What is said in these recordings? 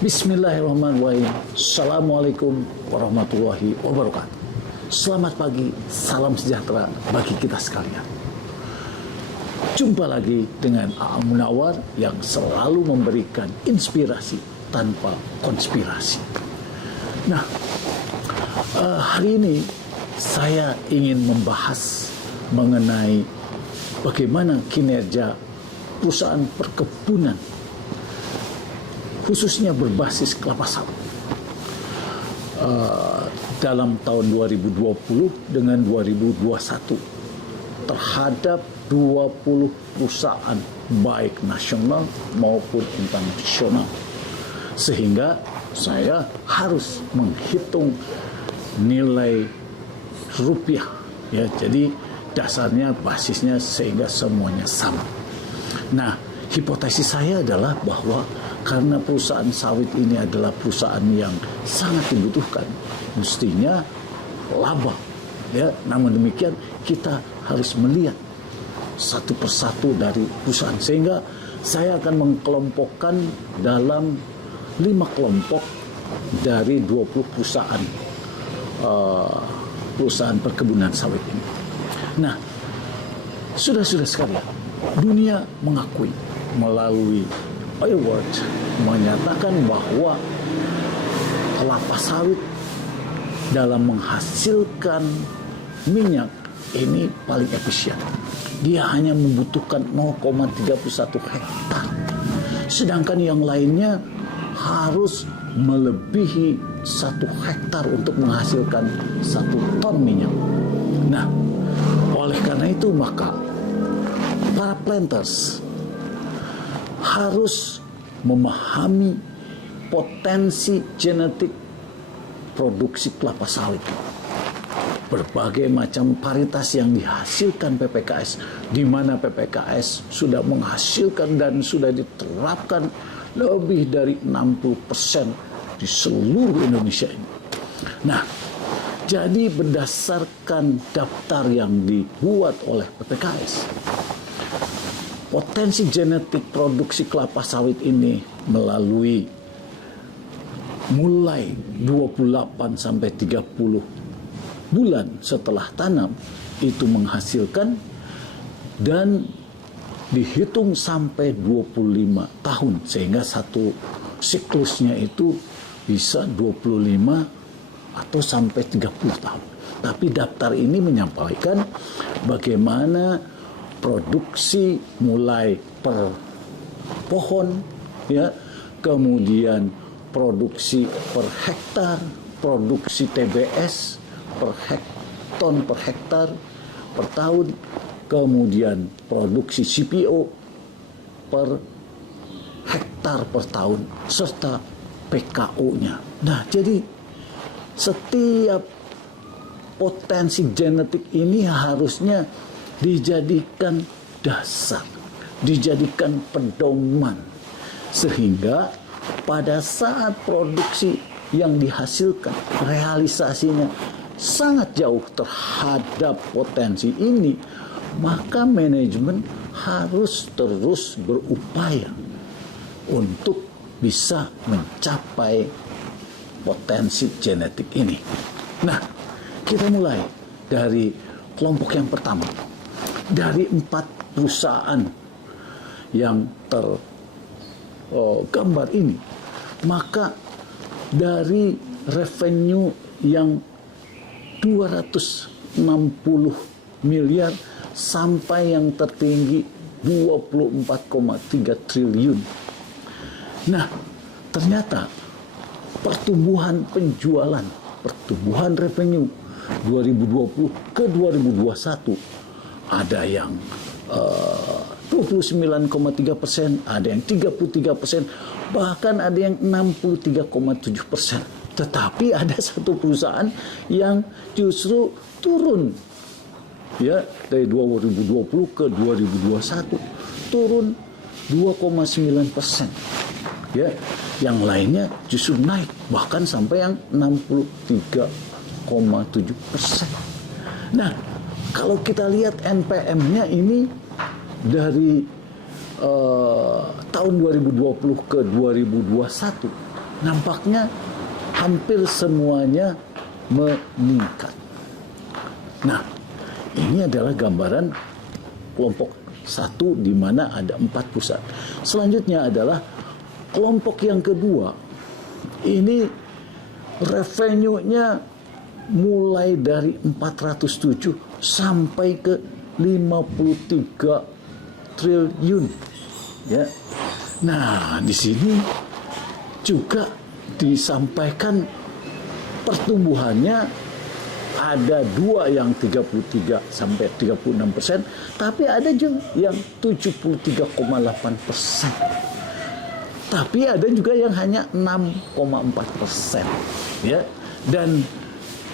Bismillahirrahmanirrahim. Assalamualaikum warahmatullahi wabarakatuh. Selamat pagi, salam sejahtera bagi kita sekalian. Jumpa lagi dengan A'am Munawar yang selalu memberikan inspirasi tanpa konspirasi. Nah, hari ini saya ingin membahas mengenai bagaimana kinerja perusahaan perkebunan khususnya berbasis kelapa sawit dalam tahun 2020 dengan 2021 terhadap 20 perusahaan baik nasional maupun internasional, sehingga saya harus menghitung nilai rupiah ya, jadi dasarnya basisnya sehingga semuanya sama. Nah, hipotesis saya adalah bahwa karena perusahaan sawit ini adalah perusahaan yang sangat dibutuhkan, mestinya laba. Ya, namun demikian kita harus melihat satu persatu dari perusahaan, sehingga saya akan mengkelompokkan dalam 5 kelompok dari 20 perusahaan perkebunan sawit ini. Nah, sudah sekalian, dunia mengakui melalui Oil World menyatakan bahwa kelapa sawit dalam menghasilkan minyak ini paling efisien. Dia hanya membutuhkan 0,31 hektar. Sedangkan yang lainnya harus melebihi 1 hektar untuk menghasilkan 1 ton minyak. Nah, oleh karena itu maka para planters harus memahami potensi genetik produksi kelapa sawit. Berbagai macam varietas yang dihasilkan PPKS, di mana PPKS sudah menghasilkan dan sudah diterapkan lebih dari 60% di seluruh Indonesia ini. Nah, jadi berdasarkan daftar yang dibuat oleh PPKS, potensi genetik produksi kelapa sawit ini melalui mulai 28 sampai 30 bulan setelah tanam itu menghasilkan, dan dihitung sampai 25 tahun sehingga satu siklusnya itu bisa 25 atau sampai 30 tahun. Tapi daftar ini menyampaikan bagaimana produksi mulai per pohon ya, kemudian produksi per hektar, produksi TBS per ton per hektar per tahun, kemudian produksi CPO per hektar per tahun, serta PKO-nya. Nah, jadi setiap potensi genetik ini harusnya dijadikan dasar, dijadikan pedoman, sehingga pada saat produksi yang dihasilkan realisasinya sangat jauh terhadap potensi ini, maka manajemen harus terus berupaya untuk bisa mencapai potensi genetik ini. Nah, kita mulai dari kelompok yang pertama. Dari 4 perusahaan yang tergambar ini, maka dari revenue yang 260 miliar sampai yang tertinggi 24,3 triliun. Nah, ternyata pertumbuhan penjualan, pertumbuhan revenue 2020 ke 2021 ada yang 29,3%, ada yang 33%, bahkan ada yang 63,7%. Tetapi ada satu perusahaan yang justru turun, ya, dari 2020 ke 2021 turun 2,9%. Ya, yang lainnya justru naik, bahkan sampai yang 63,7%. Nah, kalau kita lihat NPM-nya ini dari tahun 2020 ke 2021 nampaknya hampir semuanya meningkat. Nah, ini adalah gambaran kelompok satu di mana ada 4 perusahaan. Selanjutnya adalah kelompok yang kedua. Ini revenue-nya mulai dari 407 sampai ke 53 triliun. Ya. Nah, di sini juga disampaikan pertumbuhannya ada 2 yang 33 sampai 36%, tapi ada juga yang 73,8%. Tapi ada juga yang hanya 6,4%. Ya. Dan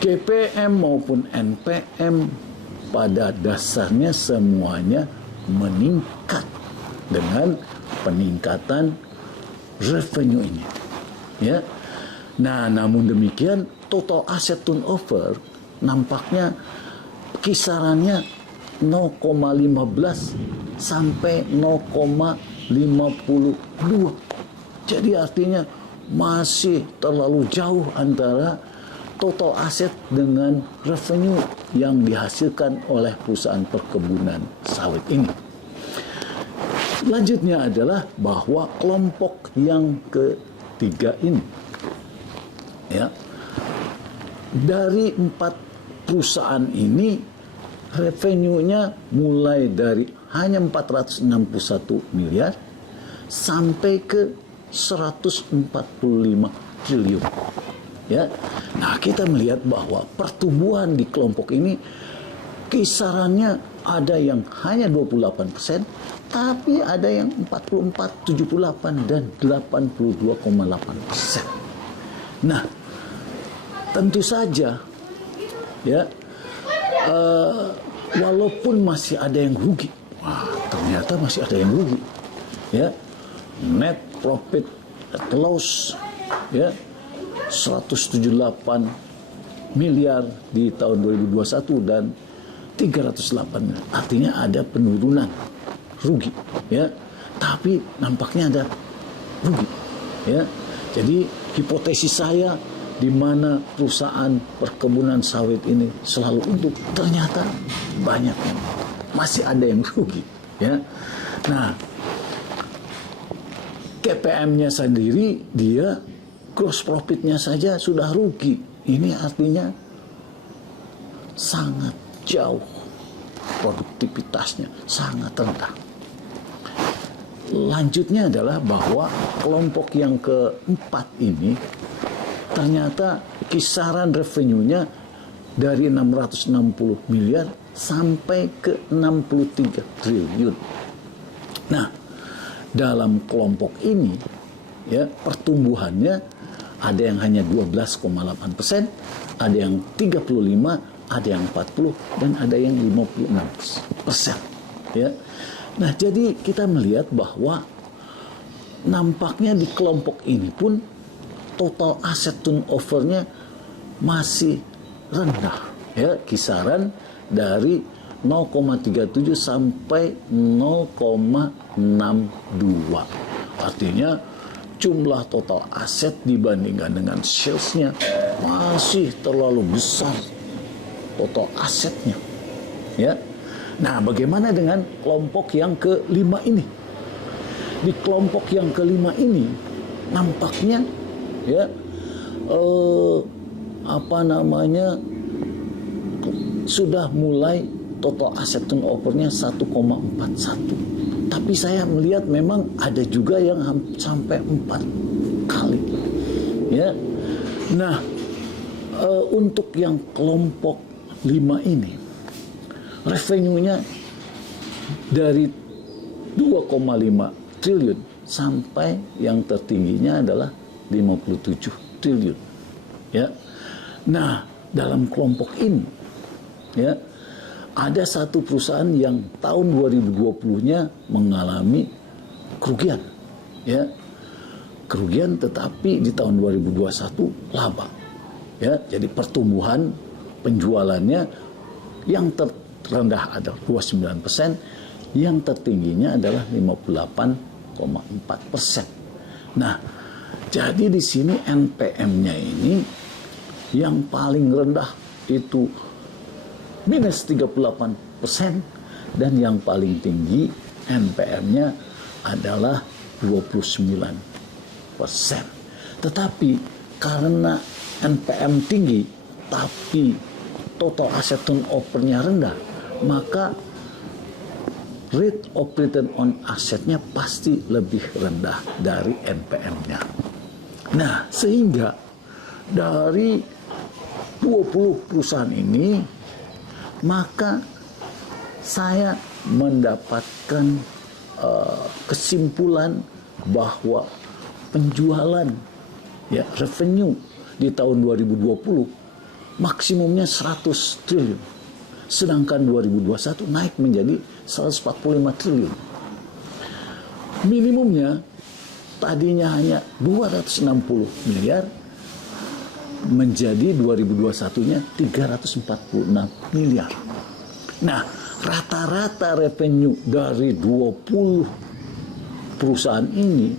GPM maupun NPM pada dasarnya semuanya meningkat dengan peningkatan revenue ini. Ya. Nah, namun demikian total asset turnover nampaknya kisarannya 0,15 sampai 0,52. Jadi artinya masih terlalu jauh antara total aset dengan revenue yang dihasilkan oleh perusahaan perkebunan sawit ini. Selanjutnya adalah bahwa kelompok yang ketiga ini, ya, dari 4 perusahaan ini revenue-nya mulai dari hanya 461 miliar sampai ke 145 triliun. Ya. Nah, kita melihat bahwa pertumbuhan di kelompok ini kisarannya ada yang hanya 28%, tapi ada yang 44, 78 dan 82,8%. Nah, tentu saja ya, walaupun masih ada yang rugi, ternyata masih ada yang rugi, ya, net profit at loss, ya, 178 miliar di tahun 2021 dan 308 miliar. Artinya ada penurunan rugi, ya, tapi nampaknya ada rugi, ya. Jadi hipotesis saya, di mana perusahaan perkebunan sawit ini selalu untung, ternyata banyak yang masih ada yang rugi, ya. Nah, GPM-nya sendiri, dia gross profit-nya saja sudah rugi. Ini artinya sangat jauh, produktivitasnya sangat rendah. Lanjutnya adalah bahwa kelompok yang keempat ini ternyata kisaran revenue-nya dari 660 miliar sampai ke 63 triliun. Nah, dalam kelompok ini, ya, pertumbuhannya ada yang hanya 12,8%, ada yang 35%, ada yang 40%, dan ada yang 56%. Ya. Nah, jadi kita melihat bahwa nampaknya di kelompok ini pun total aset turnover-nya masih rendah, ya, kisaran dari 0,37 sampai 0,62. Artinya jumlah total aset dibandingkan dengan sales-nya masih terlalu besar total asetnya, ya. Nah, bagaimana dengan kelompok yang kelima ini? Di kelompok yang kelima ini nampaknya, ya, sudah mulai total aset turnover-nya 1,41. Tapi saya melihat memang ada juga yang sampai 4 kali. Ya. Nah, untuk yang kelompok 5 ini, revenue-nya dari 2,5 triliun sampai yang tertingginya adalah 57 triliun. Ya. Nah, dalam kelompok ini, ya, ada satu perusahaan yang tahun 2020-nya mengalami kerugian, ya, kerugian, tetapi di tahun 2021 laba, ya. Jadi pertumbuhan penjualannya yang terendah adalah 29%, yang tertingginya adalah 58,4%. Nah, Jadi di sini NPM-nya ini yang paling rendah itu minus 38% dan yang paling tinggi NPM-nya adalah 29%. Tetapi karena NPM tinggi tapi total asset turnover-nya rendah, maka rate of return on asset-nya pasti lebih rendah dari NPM-nya. Nah, sehingga dari 20 perusahaan ini, maka saya mendapatkan kesimpulan bahwa penjualan revenue di tahun 2020 maksimumnya 100 triliun. Sedangkan 2021 naik menjadi 145 triliun. Minimumnya tadinya hanya 260 miliar, menjadi 2021-nya 346 miliar. Nah, rata-rata revenue dari 20 perusahaan ini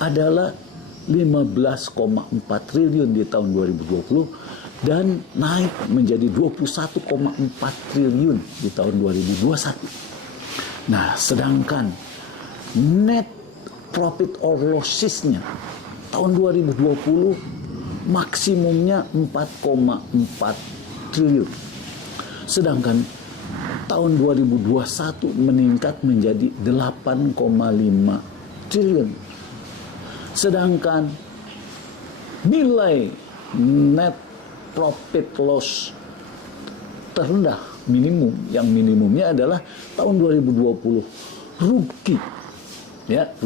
adalah 15,4 triliun di tahun 2020 dan naik menjadi 21,4 triliun di tahun 2021. Nah, sedangkan net profit or losses-nya tahun 2020 maksimumnya 4,4 triliun. Sedangkan tahun 2021 meningkat menjadi 8,5 triliun. Sedangkan nilai net profit loss terendah minimum, yang minimumnya adalah tahun 2020 rugi 1,1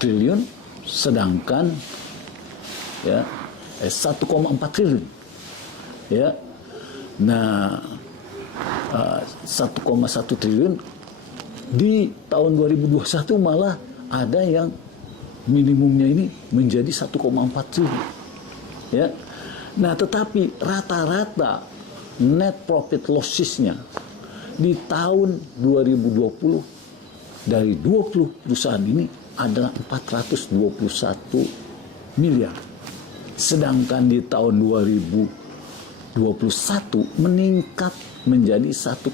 triliun, sedangkan 1,4 triliun Nah, 1,1 triliun di tahun 2021 malah ada yang minimumnya ini menjadi 1,4 triliun. Nah, tetapi rata-rata net profit losses-nya di tahun 2020 dari 20 perusahaan ini adalah 421 miliar. Sedangkan di tahun 2021 meningkat menjadi 1,6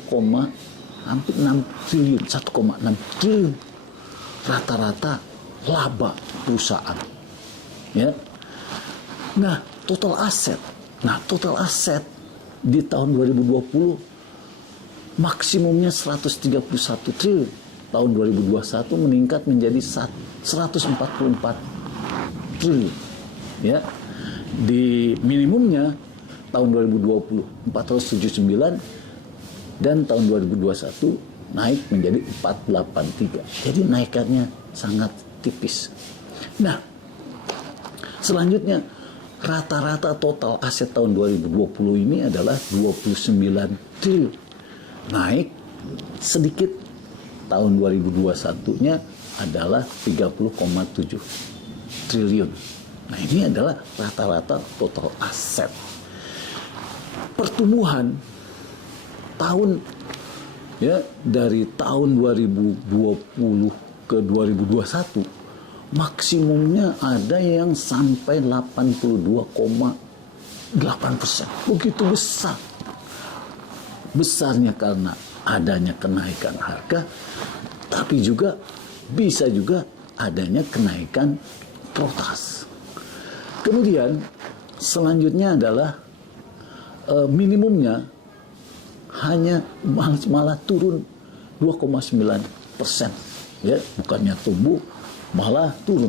triliun. Rata-rata laba perusahaan. Nah, total aset di tahun 2020 maksimumnya 131 triliun. Tahun 2021 meningkat menjadi 144 triliun. Di minimumnya tahun 2020 479 dan tahun 2021 naik menjadi 483. Jadi naikannya sangat tipis. Nah, selanjutnya rata-rata total aset tahun 2020 ini adalah 29 triliun. Naik sedikit, tahun 2021-nya adalah 30,7 triliun. Nah, ini adalah rata-rata total aset. Pertumbuhan tahun dari tahun 2020 ke 2021 maksimumnya ada yang sampai 82,8%. Begitu besar. Besarnya karena adanya kenaikan harga, tapi juga bisa juga adanya kenaikan protas. Kemudian selanjutnya adalah minimumnya hanya malah turun 2,9%. Bukannya tumbuh, malah turun.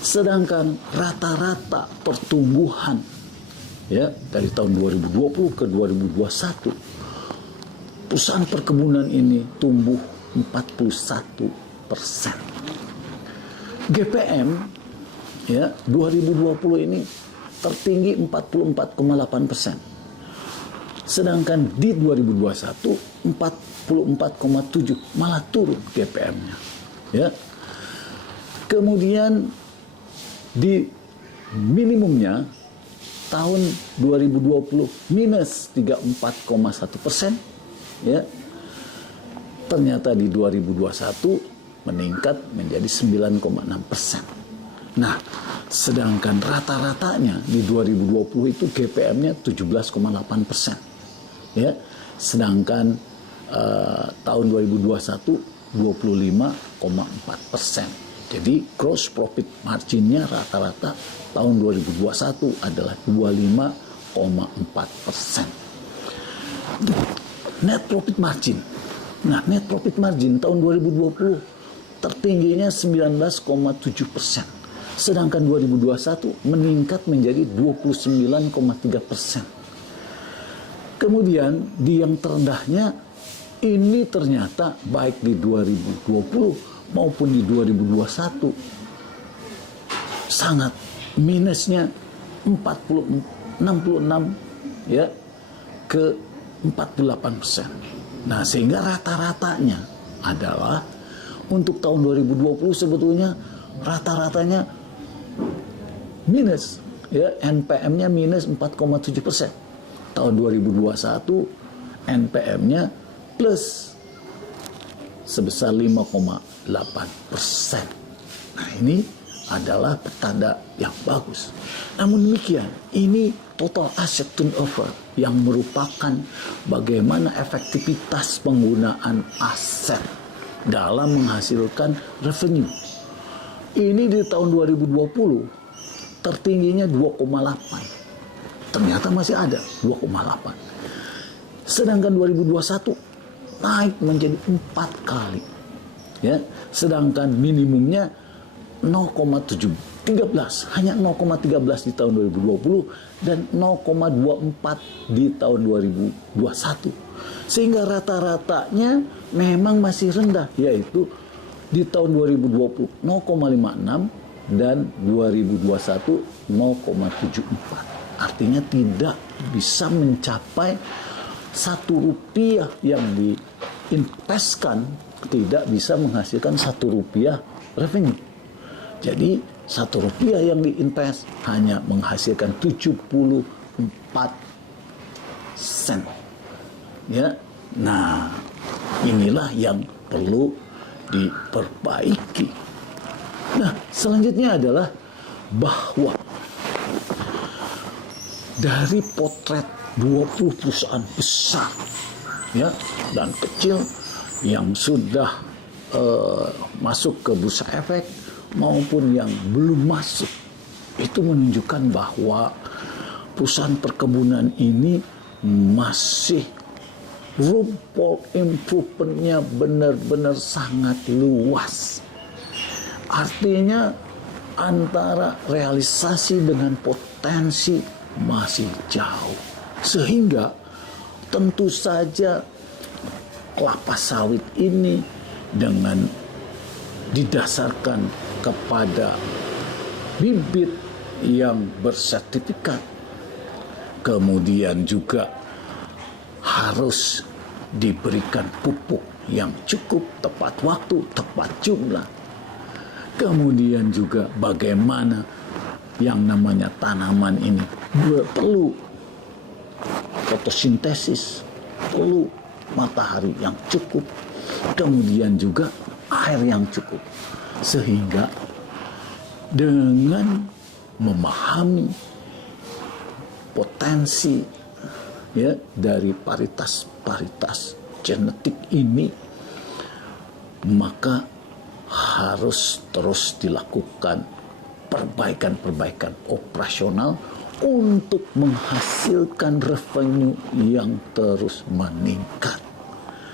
Sedangkan rata-rata pertumbuhan dari tahun 2020 ke 2021 perusahaan perkebunan ini tumbuh 41%. GPM 2020 ini tertinggi 44,8%. Sedangkan di 2021 44,7, malah turun GPM-nya. Kemudian di minimumnya tahun 2020 minus 34,1%. Ternyata di 2021 meningkat menjadi 9,6%. Nah, sedangkan rata-ratanya di 2020 itu GPM-nya 17,8%. Ya, sedangkan tahun 2021 25,4%. Jadi gross profit margin-nya rata-rata tahun 2021 adalah 25,4%. Net profit margin. Nah, net profit margin tahun 2020 tertingginya 19,7%. Sedangkan 2021 meningkat menjadi 29,3%. Kemudian di yang terendahnya ini ternyata baik di 2020 maupun di 2021 sangat minusnya 66 ya ke 48%. Nah, sehingga rata-ratanya adalah untuk tahun 2020 sebetulnya rata-ratanya minus ya, NPM-nya minus 4,7%. Tahun 2021 NPM-nya plus sebesar 5,8%. Nah, ini adalah pertanda yang bagus. Namun demikian, ini total asset turnover yang merupakan bagaimana efektivitas penggunaan aset dalam menghasilkan revenue. Ini di tahun 2020 tertingginya 2,8. Ternyata masih ada 2,8. Sedangkan 2021 naik menjadi 4 kali. Ya, sedangkan minimumnya 0,13, hanya 0,13 di tahun 2020 dan 0,24 di tahun 2021. Sehingga rata-ratanya memang masih rendah, yaitu di tahun 2020 0,56 dan 2021 0,74. Artinya tidak bisa mencapai Rp1 yang diinvestkan, tidak bisa menghasilkan Rp1 revenue. Jadi Rp1 yang diinvest hanya menghasilkan 74 sen. Ya, nah inilah yang perlu diperbaiki. Nah, selanjutnya adalah bahwa dari potret 20 perusahaan besar ya dan kecil yang sudah masuk ke bursa efek maupun yang belum masuk, itu menunjukkan bahwa perusahaan perkebunan ini masih room for improvement-nya benar-benar sangat luas. Artinya antara realisasi dengan potensi masih jauh. Sehingga tentu saja kelapa sawit ini dengan didasarkan kepada bibit yang bersertifikat, kemudian juga harus diberikan pupuk yang cukup, tepat waktu, tepat jumlah. Kemudian juga bagaimana yang namanya tanaman ini perlu fotosintesis, perlu matahari yang cukup, kemudian juga air yang cukup. Sehingga dengan memahami potensi ya dari paritas genetik ini, maka harus terus dilakukan perbaikan-perbaikan operasional untuk menghasilkan revenue yang terus meningkat.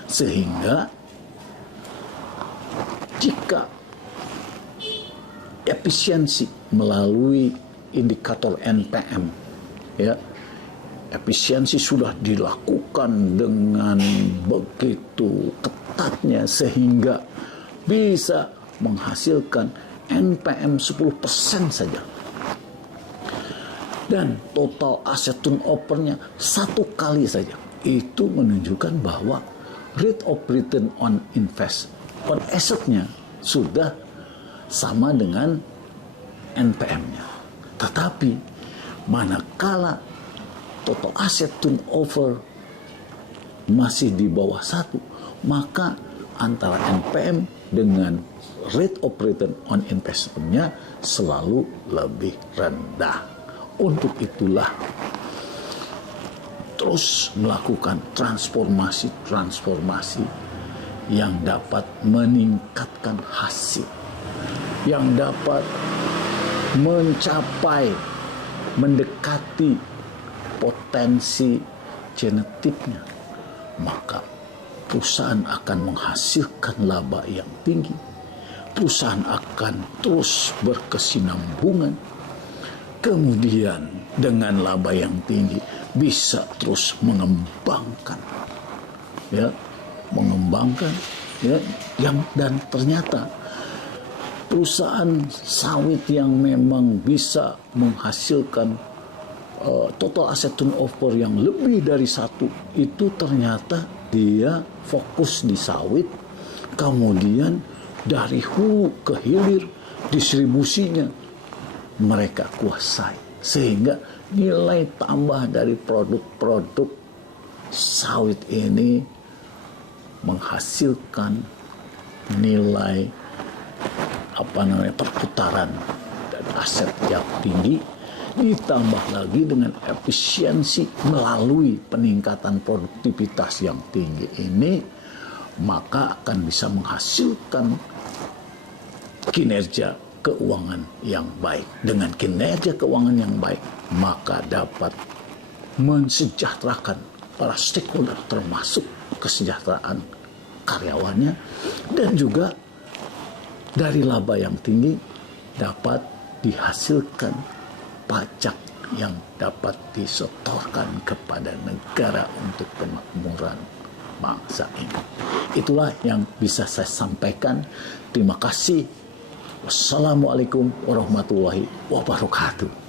Sehingga jika efisiensi melalui indikator NPM ya, efisiensi sudah dilakukan dengan begitu ketatnya sehingga bisa menghasilkan NPM 10% saja. Dan total aset turnover-nya 1 kali saja. Itu menunjukkan bahwa rate of return on asset-nya sudah sama dengan NPM-nya. Tetapi manakala total aset turnover masih di bawah 1, maka antara NPM dengan rate of return on investment-nya selalu lebih rendah. Untuk itulah terus melakukan transformasi yang dapat meningkatkan hasil, yang dapat mencapai, mendekati potensi genetiknya, maka perusahaan akan menghasilkan laba yang tinggi. Perusahaan akan terus berkesinambungan. Kemudian dengan laba yang tinggi bisa terus mengembangkan, ya, dan ternyata perusahaan sawit yang memang bisa menghasilkan total asset turnover yang lebih dari 1, itu ternyata dia fokus di sawit, kemudian dari hulu ke hilir distribusinya mereka kuasai, sehingga nilai tambah dari produk-produk sawit ini menghasilkan nilai perputaran dan aset yang tinggi, ditambah lagi dengan efisiensi melalui peningkatan produktivitas yang tinggi ini, maka akan bisa menghasilkan kinerja keuangan yang baik. Dengan kinerja keuangan yang baik, maka dapat mensejahterakan para stakeholder, termasuk kesejahteraan karyawannya, dan juga dari laba yang tinggi dapat dihasilkan pajak yang dapat disetorkan kepada negara untuk kemakmuran bangsa ini. Itulah yang bisa saya sampaikan. Terima kasih. Wassalamualaikum warahmatullahi wabarakatuh.